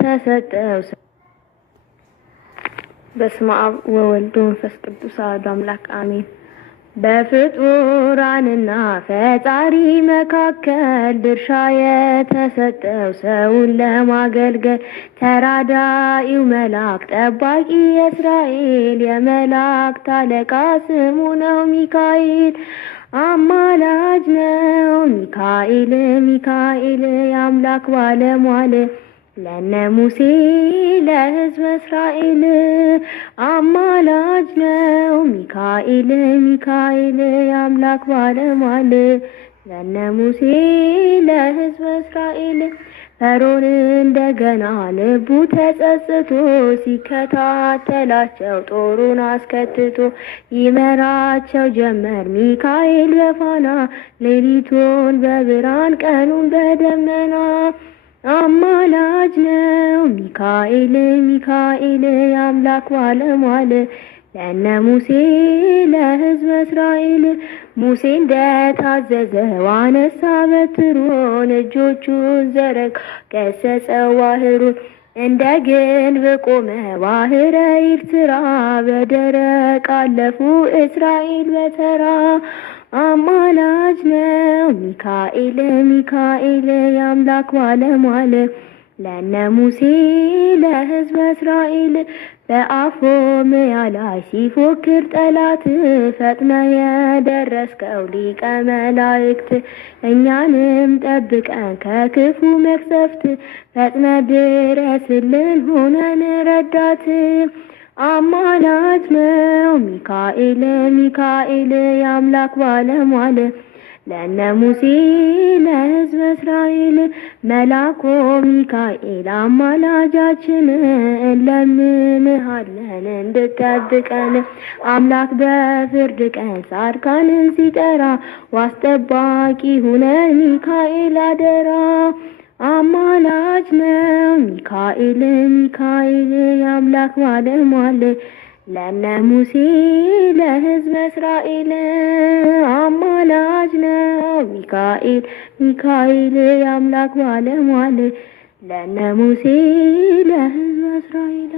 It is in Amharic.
የተሰጠው በስመ አብ ወወልድ ወመንፈስ ቅዱስ አሐዱ አምላክ አሜን። በፍጡራንና ፈጣሪ መካከል ድርሻ የተሰጠው ሰውን ለማገልገል ተራዳኢው መልአክ ጠባቂ የእስራኤል የመላእክት አለቃ ስሙ ነው ሚካኤል። አማላጅ ነው ሚካኤል ሚካኤል የአምላክ ባለሟል ለነ ሙሴ ለሕዝበ እስራኤል። አማላጅ ነው ሚካኤል ሚካኤል የአምላክ ባለሟል ለነ ሙሴ ለሕዝበ እስራኤል። ፈርዖን እንደገና ልቡ ተጸጽቶ ሲከታተላቸው ጦሩን አስከትቶ ይመራቸው ጀመር ሚካኤል በፋና ሌሊቱን በብርሃን ቀኑን በደመና። አማላጅ ነው ሚካኤል ሚካኤል የአምላክ ባለሟል ለነ ሙሴ ለሕዝበ እስራኤል። ሙሴ እንደታዘዘው አነሳ በትሩን እጆቹን ዘረጋ ገሰጸው ባህሩን። እንደ ግንብ ቆመ ባሕረ ኤርትራ በደረቅ አለፉ እስራኤል በተራ። አማላጅ ነው ሚካኤል ሚካኤል የአምላክ ባለሟል ለነ ሙሴ ለሕዝበ እስራኤል። በአፎምያ ላይ ሲፎክር ጠላት ፈጥነ የደረስከው ሊቀ መላእክት እኛንም ጠብቀን ከክፉ መቅሰፍት ፈጥነ ድረስልን ሆነን ረዳት። አማላጅ ነው ሚካኤል ሚካኤል የአምላክ ባለሟል ለነ ሙሴ ለሕዝበ እስራኤል። መልአኩ ሚካኤል አማላጃችን እንለምንሃለን እንድትጠብቀን። አምላክ በፍርድ ቀን ጻድቃንን ሲጠራ ዋስ ጠባቂ ሁነን ሚካኤል አደራ። አማላጅ ነው ሚካኤል ሚካኤል የአምላክ ባለሟል ለነ ሙሴ ለሕዝበ እስራኤል። አማላጅ ነው ሚካኤል ሚካኤል የአምላክ ባለሟል ለነ ሙሴ ለሕዝበ እስራኤል።